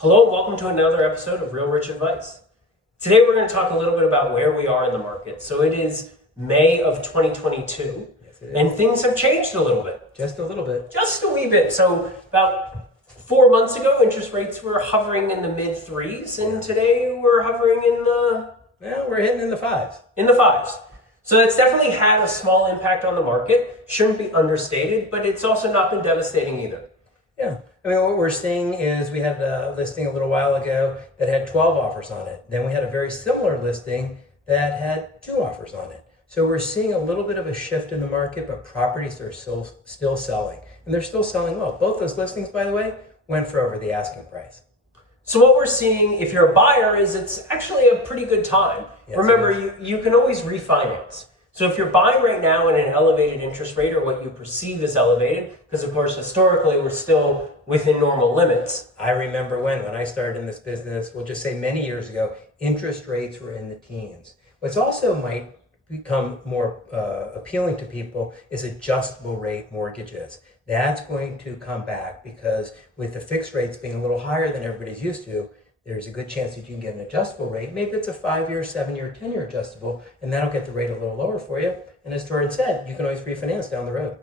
Hello, welcome to another episode of Real Rich Advice. Today we're going to talk a little bit about where we are in the market. So it is May of 2022, and things have changed a little bit. Just a little bit. Just a wee bit. So about 4 months ago, interest rates were hovering in the mid threes, and today we're hovering in the... Well, we're hitting in the fives. In the fives. So that's definitely had a small impact on the market. Shouldn't be understated, but it's also not been devastating either. Yeah. I mean, what we're seeing is we had a listing a little while ago that had 12 offers on it. Then we had a very similar listing that had 2 offers on it. So we're seeing a little bit of a shift in the market, but properties are still selling. And they're still selling well. Both those listings, by the way, went for over the asking price. So what we're seeing, if you're a buyer, is it's actually a pretty good time. Yes, Remember, you can always refinance. So if you're buying right now in an elevated interest rate or what you perceive as elevated, because of course historically we're still within normal limits. I remember when I started in this business, we'll just say many years ago, interest rates were in the teens. What's also might become more appealing to people is adjustable rate mortgages. That's going to come back because with the fixed rates being a little higher than everybody's used to, there's a good chance that you can get an adjustable rate. Maybe it's a 5-year, 7-year, 10-year adjustable, and that'll get the rate a little lower for you. And as Jordan said, you can always refinance down the road.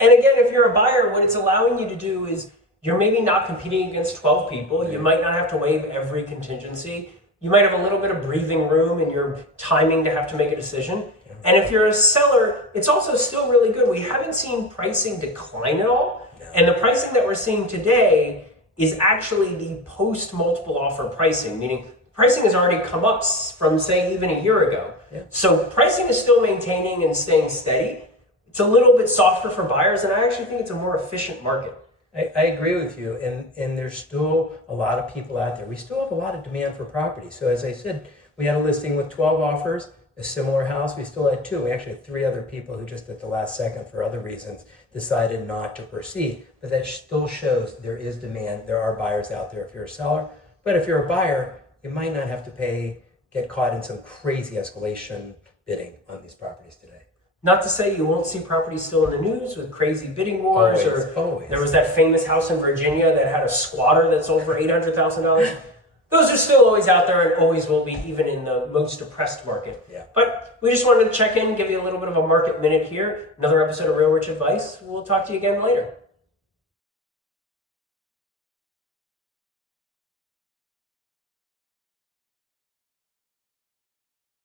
And again, if you're a buyer, what it's allowing you to do is you're maybe not competing against 12 people. You might not have to waive every contingency. You might have a little bit of breathing room in your timing to have to make a decision. Yeah. And if you're a seller, it's also still really good. We haven't seen pricing decline at all. No. And the pricing that we're seeing today is actually the post-multiple offer pricing, meaning pricing has already come up from, say, even a year ago. Yeah. So pricing is still maintaining and staying steady. It's a little bit softer for buyers, and I actually think it's a more efficient market. I agree with you, and there's still a lot of people out there. We still have a lot of demand for property. So as I said, we had a listing with 12 offers, a similar house. We still had 2. We actually had 3 other people who just at the last second, for other reasons, decided not to proceed. But that still shows there is demand. There are buyers out there if you're a seller. But if you're a buyer, you might not have to get caught in some crazy escalation bidding on these properties today. Not to say you won't see properties still in the news with crazy bidding wars. Always. There was that famous house in Virginia that had a squatter that sold for $800,000. Those are still always out there and always will be, even in the most depressed market. Yeah. But we just wanted to check in, give you a little bit of a market minute here. Another episode of Real Rich Advice. We'll talk to you again later.